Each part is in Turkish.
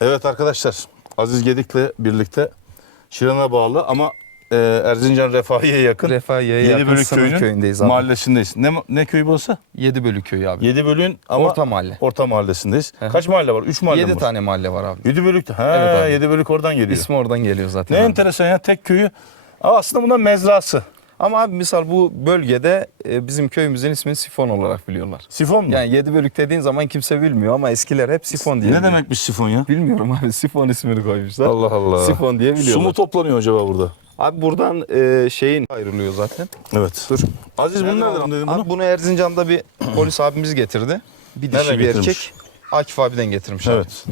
Evet arkadaşlar, Aziz Gedik'le birlikte Şiran'a bağlı ama e, Erzincan Refahiye'ye yakın Refahiye'ye yakın sınır köyünün köyündeyiz abi. mahallesindeyiz. Ne, ne köyü burası? Yedibölük köyü abi. Yedibölük'ün ama Orta mahalle. orta mahallesindeyiz. Hı hı. Kaç mahalle var? Üç mahalle mi Yedi var? tane mahalle var abi. Yedibölük. Ha, Evet abi. Yedibölük oradan geliyor. İsmi oradan geliyor zaten. ne abi. enteresan ya tek köyü. Ama aslında bunlar mezrası. Ama abi misal bu bölgede e, bizim köyümüzün ismini Sifon olarak biliyorlar. Sifon mu? Yani Yedibölük dediğin zaman kimse bilmiyor ama eskiler hep Sifon diye ne biliyor. demekmiş sifon ya? Bilmiyorum abi Sifon ismini koymuşlar. Allah Allah. Sifon diye biliyorlar. Su mu toplanıyor acaba burada? Abi buradan e, şeyin ayrılıyor zaten. Evet. Dur. Aziz bunu nereden anladın bunu? Abi bunu Erzincan'da bir polis abimiz getirdi. Bir Nereden dişi bir getirmiş? erkek. Akif abiden getirmiş abi. Evet.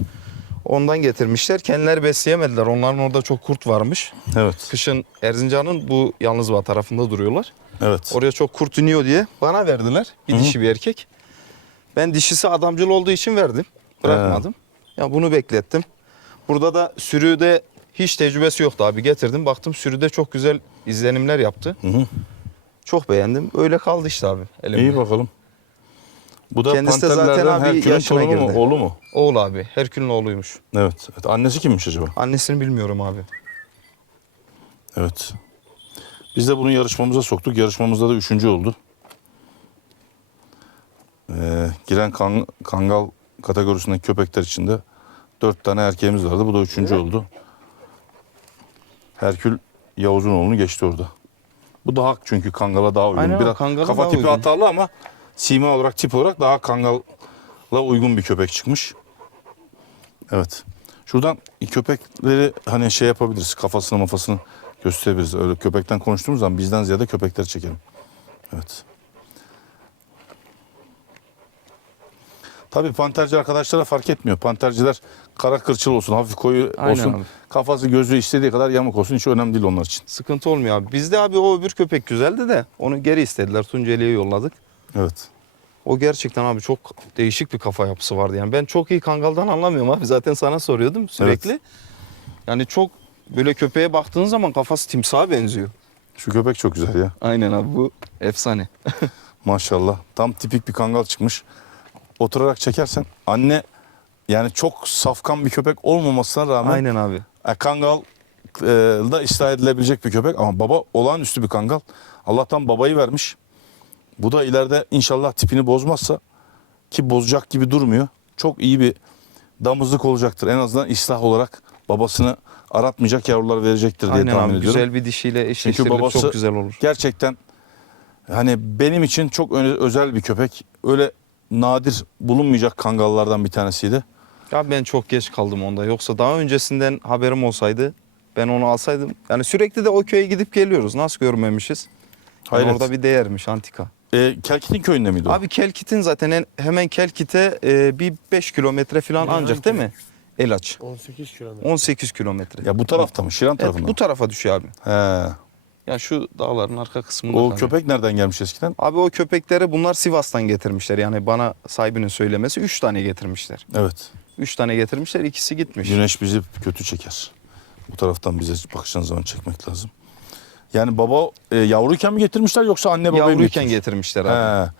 Ondan getirmişler. Kendileri besleyemediler. Onların orada çok kurt varmış. Evet. Kışın Erzincan'ın bu Yalnızbağ tarafında duruyorlar. Evet. Oraya çok kurt iniyor diye bana verdiler. Bir Hı hı. dişi bir erkek. Ben dişisi adamcıl olduğu için verdim. Bırakmadım. Ya bunu beklettim. Burada da sürüde hiç tecrübesi yoktu abi. Getirdim. Baktım sürüde çok güzel izlenimler yaptı. Hı hı. Çok beğendim. Öyle kaldı işte abi elimde. İyi bakalım. Bu da Kendisi de zaten panterlerden abi Herkül'ün yaşına torunu mu? girdi. Oğlu mu? Oğul abi. Herkül'ün oğluymuş. Evet. evet. Annesi kimmiş acaba? Annesini bilmiyorum abi. Evet. Biz de bunu yarışmamıza soktuk. Yarışmamızda da üçüncü oldu. Ee, giren kan- kangal kategorisindeki köpekler içinde dört tane erkeğimiz vardı. Bu da üçüncü oldu. Herkül Yavuz'un oğlunu geçti orada. Bu daha hak çünkü kangala daha uygun. Aynen, Biraz kangala kafa daha tipi uygun. hatalı ama sima olarak tip olarak daha kangala uygun bir köpek çıkmış. Evet. Şuradan köpekleri hani şey yapabiliriz. Kafasını mafasını gösterebiliriz. Öyle köpekten konuştuğumuz zaman bizden ziyade köpekleri çekelim. Evet. Tabii panterci arkadaşlara fark etmiyor. Panterciler kara kırçıl olsun, hafif koyu Aynen olsun. abi. Kafası gözü istediği kadar yamuk olsun. Hiç önemli değil onlar için. Sıkıntı olmuyor abi. Bizde abi o öbür köpek güzeldi de onu geri istediler. Tunceli'ye yolladık. Evet. O gerçekten abi çok değişik bir kafa yapısı vardı. Yani ben çok iyi kangaldan anlamıyorum abi. Zaten sana soruyordum sürekli. Yani çok böyle köpeğe baktığın zaman kafası timsaha benziyor. Şu köpek çok güzel ya. Aynen abi bu efsane. Maşallah. Tam tipik bir kangal çıkmış. Oturarak çekersen anne yani çok safkan bir köpek olmamasına rağmen Aynen abi. E, Kangal e, da ıslah edilebilecek bir köpek ama baba olağanüstü bir kangal. Allah'tan babayı vermiş. Bu da ileride inşallah tipini bozmazsa ki bozacak gibi durmuyor. Çok iyi bir damızlık olacaktır. En azından ıslah olarak babasını aratmayacak yavrular verecektir diye Aynen tahmin abi. ediyorum. Güzel bir dişiyle eşleştirilip çok güzel olur. Gerçekten hani benim için çok özel bir köpek. Öyle nadir bulunmayacak kangallardan bir tanesiydi. Ya ben çok geç kaldım onda. Yoksa daha öncesinden haberim olsaydı ben onu alsaydım. Yani sürekli de o köye gidip geliyoruz. Nasıl görmemişiz? Yani Hayret. orada bir değermiş antika. E, Kelkit'in köyünde miydi o? Abi Kelkit'in zaten en- hemen Kelkit'e e, bir 5 kilometre falan ancak değil mi? Elaç. 18 kilometre. 18 kilometre. ya bu tarafta mı? Şiran Evet, tarafında mı? bu tarafa düşüyor abi. He. Ya şu dağların arka kısmında. O kalıyor. köpek nereden gelmiş eskiden? Abi o köpekleri bunlar Sivas'tan getirmişler. Yani bana sahibinin söylemesi 3 tane getirmişler. Evet. 3 tane getirmişler ikisi gitmiş. Güneş bizi kötü çeker. Bu taraftan bize bakışan zaman çekmek lazım. Yani baba e, yavruyken mi getirmişler yoksa anne babayı mı Yavruyken getirmiş? getirmişler abi. He.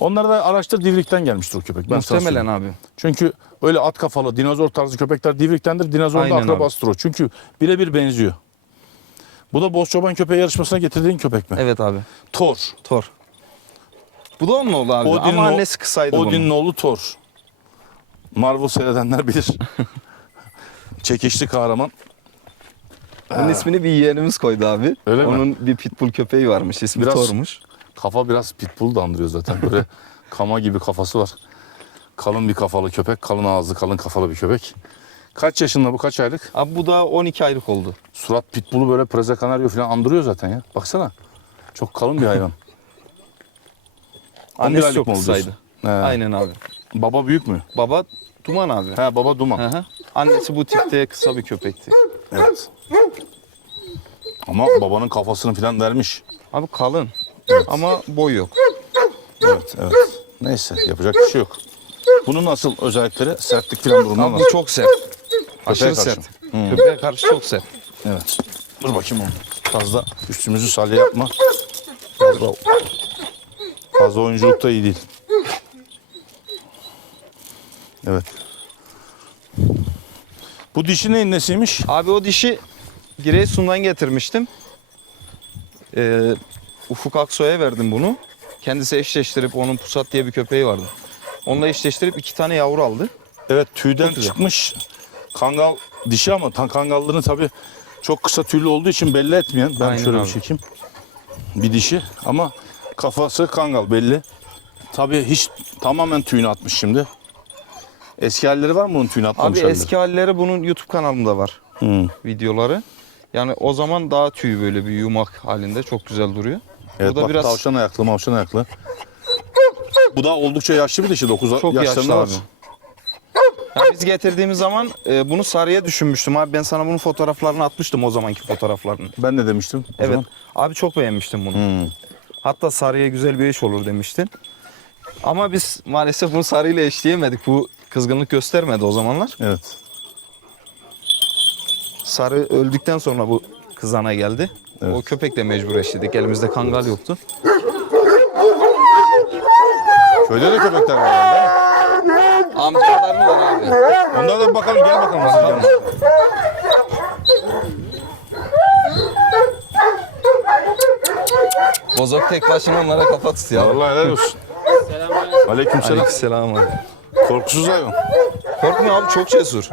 Onları da araştır divlikten gelmiştir o köpek. Ben sana Muhtemelen söyleyeyim. abi. Çünkü öyle at kafalı dinozor tarzı köpekler divliktendir. Dinozorun da Aynen akrabasıdır o. Çünkü birebir benziyor. Bu da boz çoban köpeği yarışmasına getirdiğin köpek mi? Evet abi. Thor. Thor. Bu da onun oğlu abi. Odin'in Ama o- annesi kısaydı bunun. Odin'in oğlu Thor. Marvel seyredenler bilir. Çekişli kahraman. Onun ismini bir yeğenimiz koydu abi. Öyle mi? Onun bir pitbull köpeği varmış. İsmi Biraz- Thor'muş. Kafa biraz pitbull da andırıyor zaten. Böyle kama gibi kafası var. Kalın bir kafalı köpek. Kalın ağızlı, kalın kafalı bir köpek. Kaç yaşında bu? Kaç aylık? Abi bu da 12 aylık oldu. Surat pitbull'u böyle preze kanaryo falan andırıyor zaten ya. Baksana. Çok kalın bir hayvan. 11 Annesi çok kısaydı. He. Aynen abi. Baba büyük mü? Baba Duman abi. He baba duman. Hı hı. Annesi bu tipte kısa bir köpekti. Evet. Ama babanın kafasını falan vermiş. Abi kalın. Ama boy yok. Evet, evet. Neyse yapacak bir şey yok. Bunun nasıl özellikleri? Sertlik falan durumları Abi nasıl? çok sert. Aşırı karşı. sert. Köpeğe karşı çok sert. Evet. Dur bakayım oğlum. Fazla üstümüzü salya yapma. Fazla, fazla oyunculukta iyi değil. Evet. Bu dişi neyin nesiymiş? Abi o dişi Giresun'dan getirmiştim. Ee, Ufuk Aksoy'a verdim bunu. Kendisi eşleştirip onun Pusat diye bir köpeği vardı. Onunla eşleştirip iki tane yavru aldı. Evet tüyden Çok güzel. çıkmış kangal dişi ama tan kangallarını tabii çok kısa tüylü olduğu için belli etmeyen. Ben Aynen şöyle abi. bir çekeyim. Bir dişi ama kafası kangal belli. Tabii hiç tamamen tüyünü atmış şimdi. Eski halleri var mı bunun tüyünü Abi atmamış halleri? eski halleri bunun YouTube kanalımda var Hmm. videoları. Yani o zaman daha tüy böyle bir yumak halinde çok güzel duruyor. Evet bak biraz tavşan ayaklı mavşan ayaklı. Bu da oldukça yaşlı bir dişi. 9 çok yaşlı yaşlarında var. abi. Ya biz getirdiğimiz zaman e, bunu sarıya düşünmüştüm abi. Ben sana bunun fotoğraflarını atmıştım o zamanki fotoğraflarını. Ben de demiştim. o Evet. zaman. Abi çok beğenmiştim bunu. Hmm. Hatta sarıya güzel bir eş olur demiştin. Ama biz maalesef bunu sarıyla eşleyemedik. Bu kızgınlık göstermedi o zamanlar. Evet. Sarı öldükten sonra bu kızana geldi. Evet. O köpekle mecbur eşledik. Elimizde kangal yoktu. Köyde de köpekler var herhalde. Amcalarım var abi. Onlara da bir bakalım. Gel bakalım. Bakalım. Bozok tek başına onlara kafa tutuyor. Vallahi helal olsun. Aleykümselam. Aleykümselam abi. Korkusuz hayvan. Korkma abi çok cesur.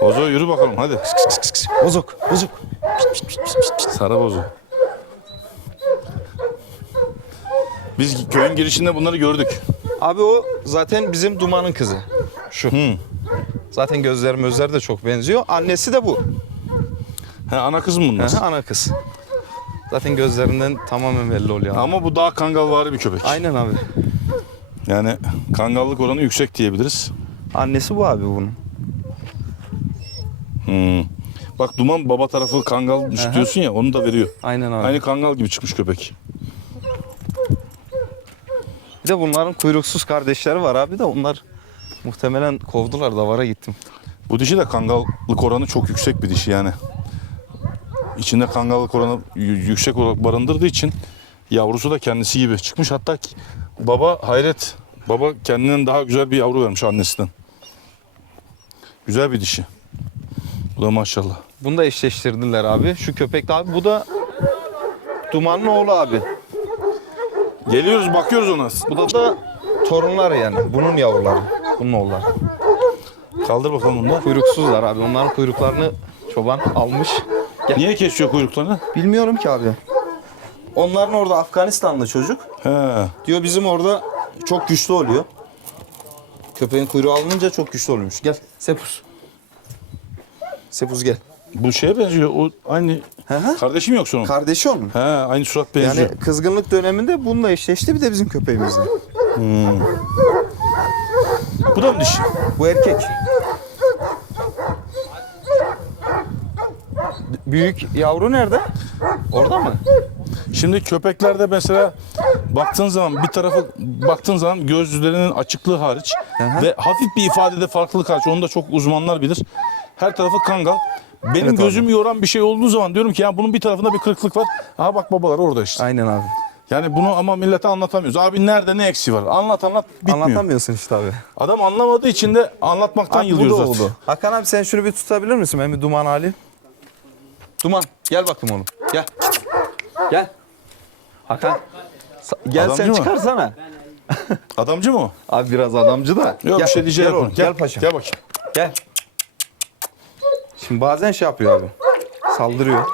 Bozo yürü bakalım hadi. Bozok, bozok. Sarı bozo. Biz köyün girişinde bunları gördük. Abi o zaten bizim dumanın kızı. Şu. Zaten gözler mözler de çok benziyor. Annesi de bu. He, ana kız mı bunlar? Ana kız. Zaten gözlerinden tamamen belli oluyor. abi. Ama bu daha kangalvari bir köpek. Aynen abi. Yani kangallık oranı yüksek diyebiliriz. Annesi bu abi bunun. Hmm. Bak Duman baba tarafı kangal Aha. diyorsun ya onu da veriyor. Aynen abi. Aynı kangal gibi çıkmış köpek. Bir de bunların kuyruksuz kardeşleri var abi de onlar muhtemelen kovdular davara gittim. Bu dişi de kangallık oranı çok yüksek bir dişi yani. İçinde kangallık oranı yüksek olarak barındırdığı için yavrusu da kendisi gibi çıkmış. Hatta baba hayret. Baba kendinden daha güzel bir yavru vermiş annesinden. Güzel bir dişi. Bu da maşallah. Bunu da eşleştirdiler abi. Şu köpek de abi bu da Dumanlı oğlu abi. Geliyoruz bakıyoruz ona. Bu da da torunları yani. Bunun yavruları. Bunun oğulları. Kaldır bakalım bunu. Kuyruksuzlar abi. Onların kuyruklarını çoban almış. Niye kesiyor kuyruklarını? Bilmiyorum ki abi. Onların orada Afganistanlı çocuk. He. Diyor bizim orada çok güçlü oluyor. Köpeğin kuyruğu alınınca çok güçlü oluyormuş. Gel Sepus. Sepus gel. Bu şeye benziyor. O aynı Hı hı. kardeşim yoksa onun. Kardeşi onun. He, aynı surat benziyor. Yani kızgınlık döneminde bununla eşleşti bir de bizim köpeğimizle. Bu da mı dişi? Bu erkek. Büyük yavru nerede? Orada mı? Şimdi köpeklerde mesela baktığın zaman bir tarafı baktığın zaman gözlerinin açıklığı hariç Aha. ve hafif bir ifadede farklılık hariç onu da çok uzmanlar bilir. Her tarafı kangal. Benim Evet abi. gözümü yoran bir şey olduğu zaman diyorum ki ya bunun bir tarafında bir kırıklık var. Aha bak babalar orada işte. Aynen abi. Yani bunu ama millete anlatamıyoruz. Abi nerede ne eksiği var? Anlat anlat bitmiyor. Anlatamıyorsun işte abi. Adam anlamadığı için de anlatmaktan Abi bu da zaten. oldu. Hakan abi sen şunu bir tutabilir misin? Ben bir duman hali. Duman gel bakayım oğlum. Gel. Gel. Hakan. sa- Gel Adamcı sen mı? çıkarsana. Adamcı mı o? Abi biraz adamcı da. Yok gel, bir şey diyeceğim. Gel, oğlum, gel, paşam. Gel bakayım. Gel. Şimdi bazen şey yapıyor abi. Saldırıyor.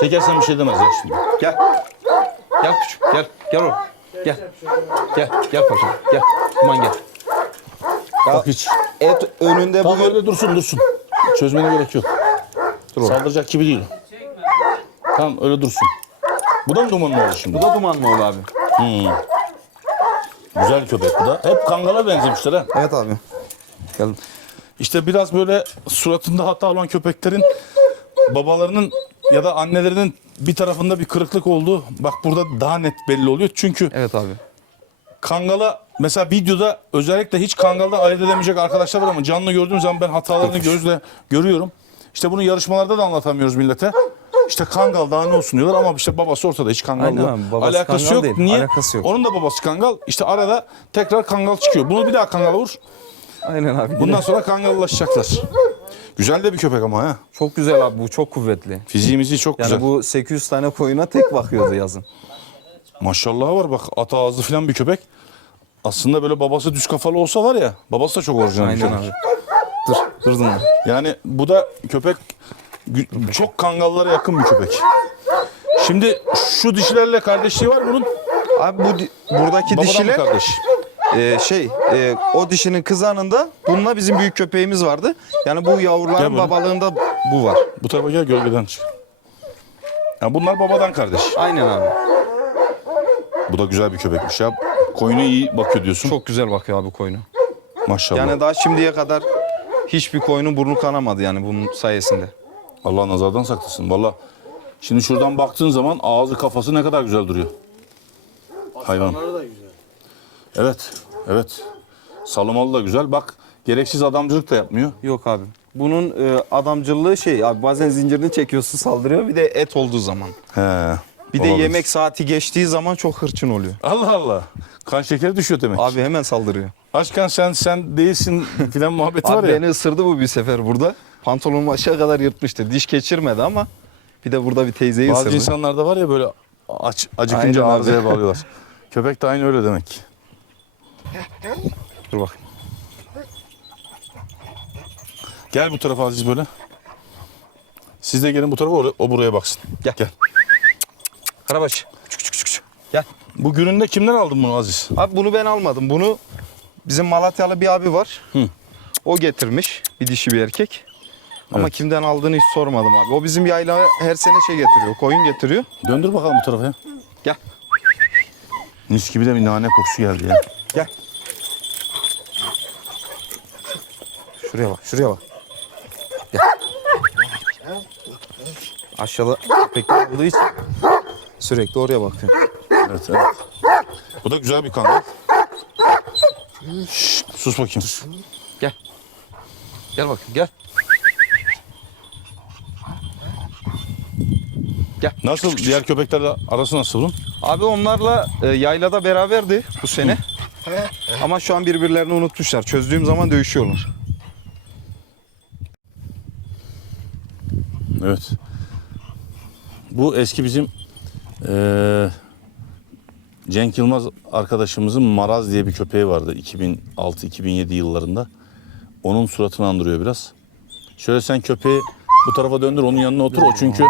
Çekersen bir şey demez ya şimdi. Gel. Gel küçük. Gel. Gel oğlum. Gel. Gel. Gel paşam. Gel. Duman gel. Ya, Bak hiç. et önünde Tamam bugün... öyle dursun dursun. Çözmene gerek yok. Saldıracak gibi değil. Tamam öyle dursun. Bu da mı dumanın oğlu şimdi? Bu da duman mı oğlu abi? Güzel köpek bu da. Hep kangala benzemişler ha. Evet abi. Gel. İşte biraz böyle suratında hata olan köpeklerin babalarının ya da annelerinin bir tarafında bir kırıklık olduğu bak burada daha net belli oluyor. Çünkü Evet abi. kangala mesela videoda özellikle hiç kangaldan ayırt edemeyecek arkadaşlar var ama canlı gördüğüm zaman ben hatalarını gözle görüyorum. İşte bunu yarışmalarda da anlatamıyoruz millete. İşte kangal daha ne olsun diyorlar ama işte babası ortada hiç Aynen kangalla abi, babası alakası kangal yok. değil, Niye? alakası yok. Onun da babası kangal. İşte arada tekrar kangal çıkıyor. Bunu bir daha kangala vur. Aynen abi. Bundan sonra kangallaşacaklar. Güzel de bir köpek ama ha. Çok güzel abi bu çok kuvvetli. Fiziğimizi çok Yani güzel. bu 800 tane koyuna tek bakıyordu yazın. Maşallah var bak ata ağızlı falan bir köpek. Aslında böyle babası düz kafalı olsa var ya babası da çok orijinal bir Aynen köpek. abi. Dur, durdun abi. Yani bu da köpek çok kangallara yakın bir köpek. Şimdi şu dişilerle kardeşliği var bunun. Abi bu di- buradaki Babadan mı dişiler kardeş? e, şey e, o dişinin kızanında bununla bizim büyük köpeğimiz vardı. Yani bu Gel yavruların babalığında bu var. Bu tarafa gel gölgeden çık. Yani bunlar babadan kardeş. Aynen abi. Bu da güzel bir köpekmiş ya. Koyuna iyi bakıyor diyorsun. Çok güzel bakıyor abi koyunu. Maşallah. Yani daha şimdiye kadar hiçbir koyunun burnu kanamadı yani bunun sayesinde. Allah nazardan saklasın. Valla şimdi şuradan baktığın zaman ağzı kafası ne kadar güzel duruyor. Hayvan. Da güzel. Evet. Evet. Salımalı da güzel. Bak gereksiz adamcılık da yapmıyor. Yok abi. Bunun e, adamcılığı şey abi bazen zincirini çekiyorsun saldırıyor bir de et olduğu zaman. He. Bir de olabilir. yemek saati geçtiği zaman çok hırçın oluyor. Allah Allah. Kan şekeri düşüyor demek. Abi hemen saldırıyor. Aşkan sen sen değilsin filan muhabbeti var Abi ya. beni ısırdı bu bir sefer burada. Pantolonumu aşağı kadar yırtmıştı. Diş geçirmedi ama bir de burada bir teyzeyi Bazı ısırdı. insanlarda var ya böyle aç, acıkınca Aynen abi. bağlıyorlar. Köpek de aynı öyle demek. Dur bakayım. Gel bu tarafa Aziz böyle. Siz de gelin bu tarafa o, o buraya baksın. Gel. Gel. Karabaş. Küçük küçük küçük. Gel. Bu gününde kimden aldın bunu Aziz? Abi bunu ben almadım. Bunu bizim Malatyalı bir abi var. Hı. O getirmiş. Bir dişi bir erkek. Ama Evet. kimden aldığını hiç sormadım abi. O bizim yaylaya her sene şey getiriyor. Koyun getiriyor. Döndür bakalım bu tarafa ya. Gel. Mis gibi de bir nane kokusu geldi ya. Gel. Şuraya bak, şuraya bak. Gel. Aşağıda köpekler olduğu için sürekli oraya bakıyor. Evet, evet. Bu da güzel bir kangal. Şşş, sus bakayım. Gel. Gel bakayım, gel. Gel. Nasıl diğer köpeklerle arası nasıl bunun? Abi onlarla e, yaylada beraberdi bu sene. Ama şu an birbirlerini unutmuşlar. Çözdüğüm zaman dövüşüyorlar. Evet. Bu eski bizim eee Cenk Yılmaz arkadaşımızın Maraz diye bir köpeği vardı 2006-2007 yıllarında. Onun suratını andırıyor biraz. Şöyle sen köpeği bu tarafa döndür onun yanına otur. O çünkü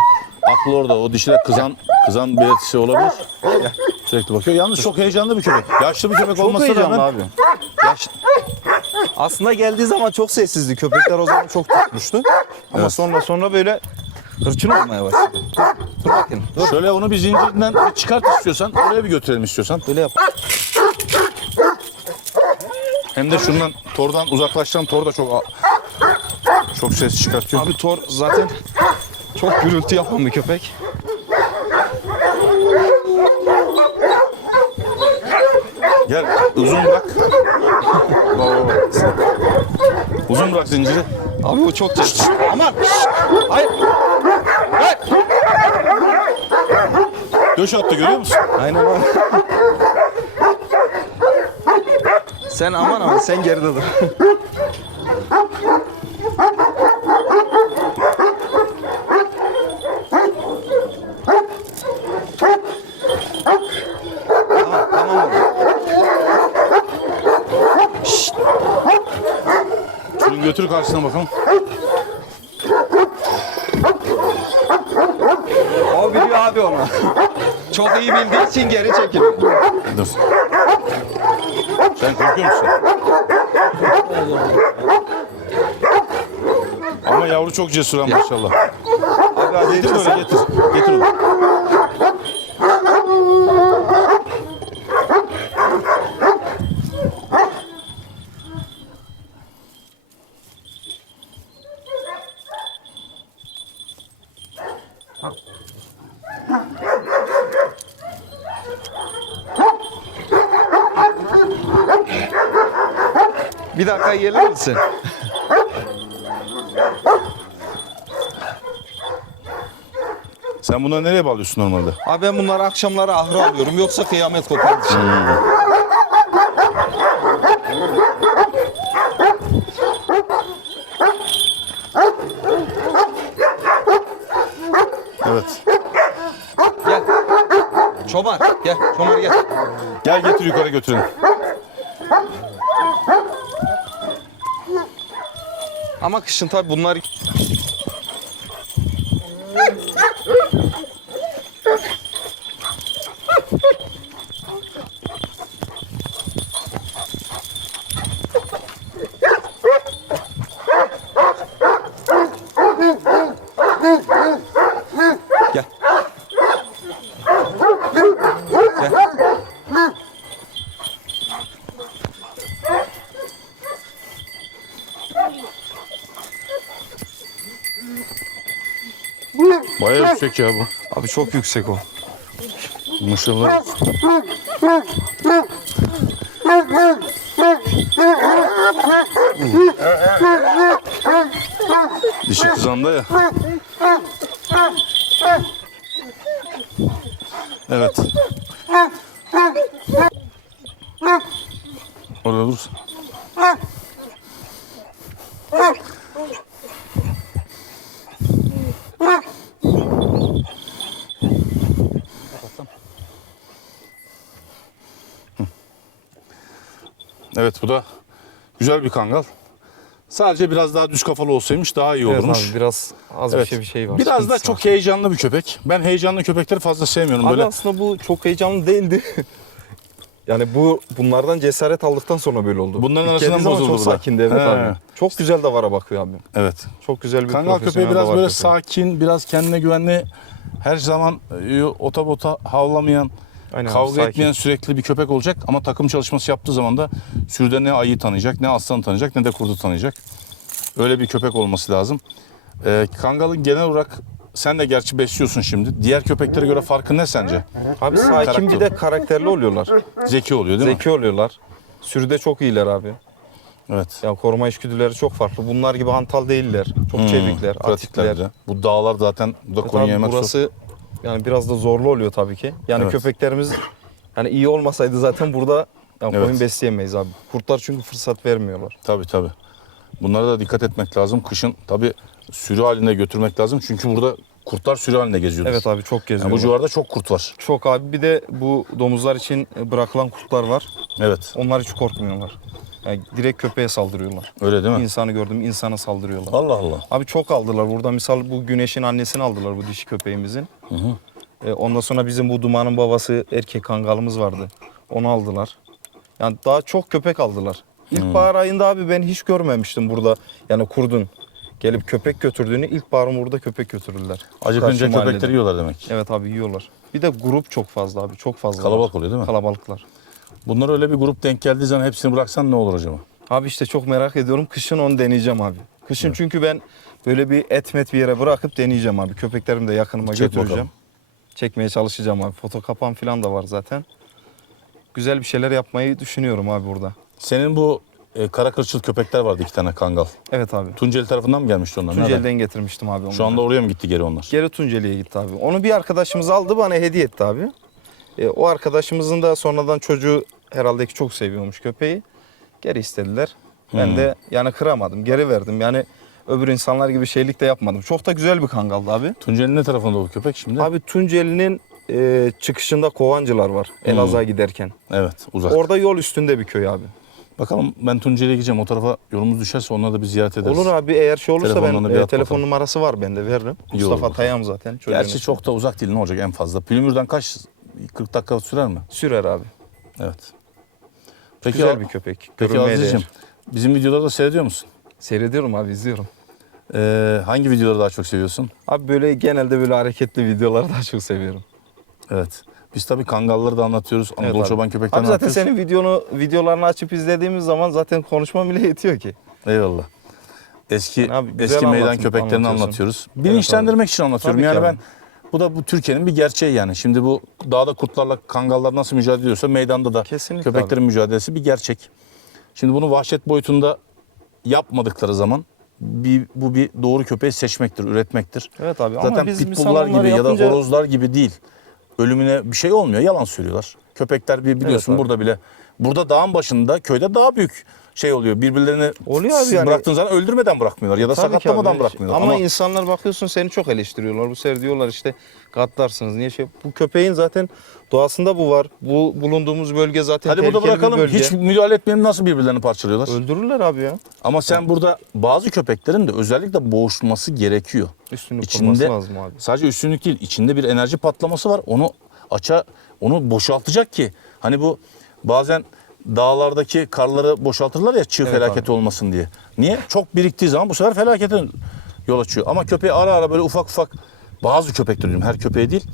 aklı orada. O dişiyle kızan kızan belirtisi olabilir. Sürekli bakıyor. Yalnız çok heyecanlı bir köpek. Yaşlı bir köpek Çok olmasına heyecanlı rağmen abi. Yaş- Aslında geldiği zaman çok sessizdi. Köpekler o zaman çok tutmuştu. Ama sonra sonra böyle hırçın olmaya başladı. Dur, dur bakayım. Dur. şöyle onu bir zincirinden bir çıkart istiyorsan oraya bir götürelim istiyorsan. Böyle yap. Hem de şundan tordan uzaklaştıran tor da çok çok ses çıkartıyor. Abi Thor zaten çok gürültü yapan bir köpek. Gel uzun bırak. Uzun bırak zinciri. Abi o çok cesur. Aman. Hayır. Hayır. Döş attı görüyor musun? Aynen abi. Sen aman aman sen geride dur. tamam tamam oğlum. Şunu götür karşısına bakalım. O biliyor abi onu. Çok iyi bildiği için geri çekiliyor. Dur. Sen korkuyor musun? Ama yavru çok cesur ha maşallah. Abi hadi Getir getir. Getir onu. Bir dakika gelir misin? Sen bunları nereye bağlıyorsun normalde? Abi ben bunları akşamları ahıra alıyorum. Yoksa kıyamet kopar dışarı. Şey. Evet. Gel. Çoban gel. Çoban gel. Gel getir yukarı götürün. Ama kışın tabii bunlar Gel. Gel. Bayağı yüksek ya bu. Abi çok yüksek o. Maşallah. Dişi kızanda ya. Evet. Orada dur. Evet bu da güzel bir kangal. Sadece biraz daha düz kafalı olsaymış daha iyi Evet olurmuş. abi biraz az Evet. bir şey bir şey var. Biraz da çok var. heyecanlı bir köpek. Ben heyecanlı köpekleri fazla sevmiyorum Abi böyle. aslında bu çok heyecanlı değildi. yani bu bunlardan cesaret aldıktan sonra böyle oldu. Bunların arasından bozuldu Çok bu da. sakindi evet He. abi. Çok güzel davara bakıyor abi. Evet. Çok güzel bir Kangal köpeği biraz böyle köpeği. sakin, biraz kendine güvenli, her zaman e, ota bota havlamayan, Aynen kavga sakin. etmeyen sürekli bir köpek olacak. Ama takım çalışması yaptığı zaman da sürüde ne ayı tanıyacak, ne aslanı tanıyacak, ne de kurdu tanıyacak. Öyle bir köpek olması lazım. Ee, Kangal'ın genel olarak sen de gerçi besliyorsun şimdi. Diğer köpeklere göre farkı ne sence? Abi sakin bir de karakterli oluyorlar. Zeki oluyor değil mi? Zeki oluyorlar. Sürüde çok iyiler abi. Evet. Yani koruma içgüdüleri çok farklı. Bunlar gibi hantal değiller. Çok Hmm, çevikler, pratikler atikler. bir de. Bu dağlar zaten bu da Konya abi, yemek burası yani biraz da zorlu oluyor tabii ki. Yani Evet. köpeklerimiz yani iyi olmasaydı zaten burada yani Evet. koyun besleyemeyiz abi. Kurtlar çünkü fırsat vermiyorlar. Tabii tabii. Bunlara da dikkat etmek lazım. Kışın tabii sürü halinde götürmek lazım. Çünkü burada kurtlar sürü halinde geziyordur. Evet abi çok Yani geziyorlar. bu civarda çok kurt var. Çok abi bir de bu domuzlar için bırakılan kurtlar var. Evet. Onlar hiç korkmuyorlar. Yani direkt köpeğe saldırıyorlar. Öyle değil mi? İnsanı gördüm insana saldırıyorlar. Allah Allah. Abi çok aldılar. Burada misal bu güneşin annesini aldılar bu dişi köpeğimizin. E, ondan sonra bizim bu dumanın babası erkek kangalımız vardı. Onu aldılar. Yani daha çok köpek aldılar. İlkbahar ayında abi ben hiç görmemiştim burada. Yani kurdun gelip köpek götürdüğünü ilkbaharın burada köpek götürdüler. Acıkınca Karşı mahallede. köpekleri yiyorlar demek. Evet abi yiyorlar. Bir de grup çok fazla abi çok fazla. Kalabalık oluyor değil mi? Kalabalıklar. Bunlar öyle bir grup denk geldiği zaman hepsini bıraksan ne olur acaba? Abi işte çok merak ediyorum. Kışın onu deneyeceğim abi. Kışın çünkü ben böyle bir etmet bir yere bırakıp deneyeceğim abi. Köpeklerimi de yakınıma Çek götüreceğim. bakalım. Çekmeye çalışacağım abi. Foto kapan falan da var zaten. Güzel bir şeyler yapmayı düşünüyorum abi burada. Senin bu e, kara kırçıl köpekler vardı iki tane kangal. Evet abi. Tunceli tarafından mı gelmişti onlar? Tunceli'den Nereden? getirmiştim abi onları. Şu anda oraya mı gitti geri onlar? Geri Tunceli'ye gitti abi. Onu bir arkadaşımız aldı bana hediye etti abi. E, o arkadaşımızın da sonradan çocuğu herhalde ki çok seviyormuş köpeği. Geri istediler. Ben Hmm. de yani kıramadım. Geri verdim. Yani öbür insanlar gibi şeylik de yapmadım. Çok da güzel bir kangaldı abi. Tunceli'nin ne tarafında bu köpek şimdi? Abi Tunceli'nin e, çıkışında Kovancılar var. Elazığ'a giderken. Evet uzak. Orada yol üstünde bir köy abi. Bakalım ben Tunceli'ye gideceğim. O tarafa yolumuz düşerse onları da bir ziyaret ederiz. Olur abi eğer şey olursa ben e, telefon bakalım. numarası var bende veririm. İyi Mustafa. Tayam zaten. çocuğun Gerçi ismi. çok da uzak değil ne olacak en fazla. Pülümür'den kaç? 40 dakika sürer mi? Sürer abi. Evet. Peki, Güzel bir köpek. Peki Aziz'ciğim değer. bizim videoları da seyrediyor musun? Seyrediyorum abi izliyorum. Ee, hangi videoları daha çok seviyorsun? Abi böyle genelde böyle hareketli videoları daha çok seviyorum. Evet. Biz tabii kangalları da anlatıyoruz. Anadolu abi. çoban köpeklerini Abi zaten senin videonu videolarını açıp izlediğimiz zaman zaten konuşma bile yetiyor ki. Eyvallah. Eski Yani abi eski meydan köpeklerini anlatıyoruz. Bilinçlendirmek için anlatıyorum. Tabii yani ben abi. Bu da bu Türkiye'nin bir gerçeği yani. Şimdi bu dağda kurtlarla kangallar nasıl mücadele ediyorsa meydanda da Kesinlikle köpeklerin mücadelesi bir gerçek. Şimdi bunu vahşet boyutunda yapmadıkları zaman bir, bu bir doğru köpeği seçmektir, üretmektir. Evet abi ama Zaten biz pitbulllar gibi ya da yapınca- horozlar gibi değil. Ölümüne bir şey olmuyor. Yalan söylüyorlar. köpekler bir biliyorsun abi. burada bile. Burada dağın başında köyde daha büyük şey oluyor. Birbirlerini Oluyor abi yani. bıraktığın zaman öldürmeden bırakmıyorlar ya da Tabii sakatlamadan abi. bırakmıyorlar. Ama, Ama, insanlar bakıyorsun seni çok eleştiriyorlar. Bu sefer diyorlar işte katlarsınız. Niye şey? Bu köpeğin zaten doğasında bu var. Bu bulunduğumuz bölge zaten hadi burada tehlikeli bir bırakalım. bölge. Hiç müdahale etmeyelim nasıl birbirlerini parçalıyorlar. Öldürürler abi ya. Ama sen burada bazı köpeklerin de özellikle boğuşması gerekiyor. Üstünü İçinde kurması lazım abi. sadece üstünlük değil, içinde bir enerji patlaması var. Onu aça, onu boşaltacak ki hani bu bazen dağlardaki karları boşaltırlar ya çığ Evet felaketi olmasın diye. Niye? Çok biriktiği zaman bu sefer felakete yol açıyor. Ama köpeği ara ara böyle ufak ufak bazı köpekler diyorum her köpeğe değil.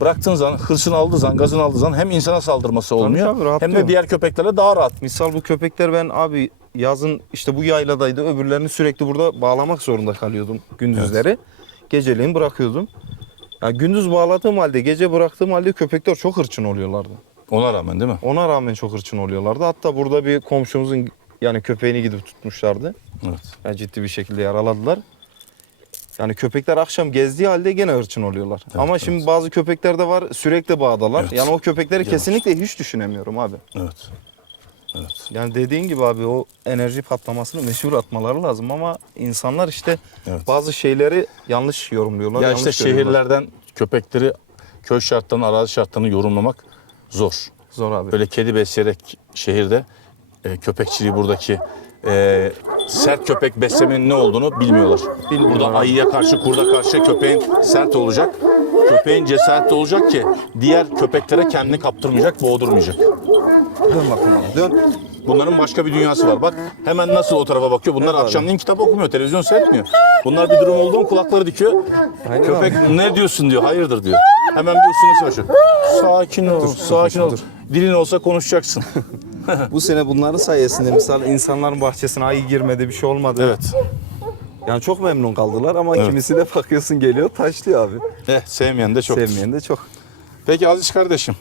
Bıraktığın zaman hırsını aldığı zaman gazını aldığı zaman hem insana saldırması olmuyor tabii, hem rahatlıyor. de diğer köpeklerle daha rahat. Misal bu köpekler ben abi yazın işte bu yayladaydı. Öbürlerini sürekli burada bağlamak zorunda kalıyordum gündüzleri. Geceleyin bırakıyordum. Yani gündüz bağladığım halde gece bıraktığım halde köpekler çok hırçın oluyorlardı. Ona rağmen değil mi? Ona rağmen çok hırçın oluyorlardı. Hatta burada bir komşumuzun yani köpeğini gidip tutmuşlardı. Evet. Yani ciddi bir şekilde yaraladılar. Yani köpekler akşam gezdiği halde gene hırçın oluyorlar. Ama şimdi bazı köpekler de var sürekli bağdalar. Evet. Yani o köpekleri Yavaş. kesinlikle hiç düşünemiyorum abi. Evet. Evet. Yani dediğin gibi abi o enerji patlamasını meşhur atmaları lazım ama insanlar işte Evet. bazı şeyleri yanlış yorumluyorlar. Ya yanlış işte şehirlerden köpekleri köy şartlarını, arazi şartlarını yorumlamak zor. zor abi. Böyle kedi besleyerek şehirde e, köpekçiliği buradaki e, sert köpek beslemenin ne olduğunu bilmiyorlar. Bilmiyorlar Burada abi. ayıya karşı, kurda karşı köpeğin sert olacak. Köpeğin cesaretli olacak ki diğer köpeklere kendini kaptırmayacak, boğdurmayacak. Dön abi dön. Bunların başka bir dünyası var. Bak hemen nasıl o tarafa bakıyor. Bunlar Evet abi. akşamleyin kitap okumuyor, televizyon seyretmiyor. Bunlar bir durum oldu mu kulakları dikiyor. Aynen Köpek ne diyorsun diyor. Hayırdır diyor. Hemen bir ısınık başlıyor. Sakin ol, sakin ol. Dilin olsa konuşacaksın. Bu sene bunların sayesinde misal insanların bahçesine ayı girmedi bir şey olmadı. evet. Yani çok memnun kaldılar ama Evet. kimisi de bakıyorsun geliyor taşlıyor abi. Eh, sevmeyen de çok. Sevmeyen de çok. Peki Aziz kardeşim.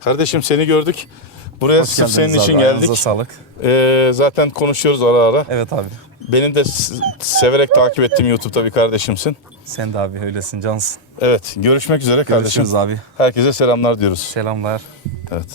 Kardeşim seni gördük. Buraya sırf senin için geldik. sağlık. Ee, zaten konuşuyoruz ara ara. Evet abi. Benim de severek takip ettiğim YouTube'da bir kardeşimsin. Sen de abi öylesin cansın. Evet, görüşmek üzere kardeşim. abi. Herkese selamlar diyoruz. Selamlar. Evet.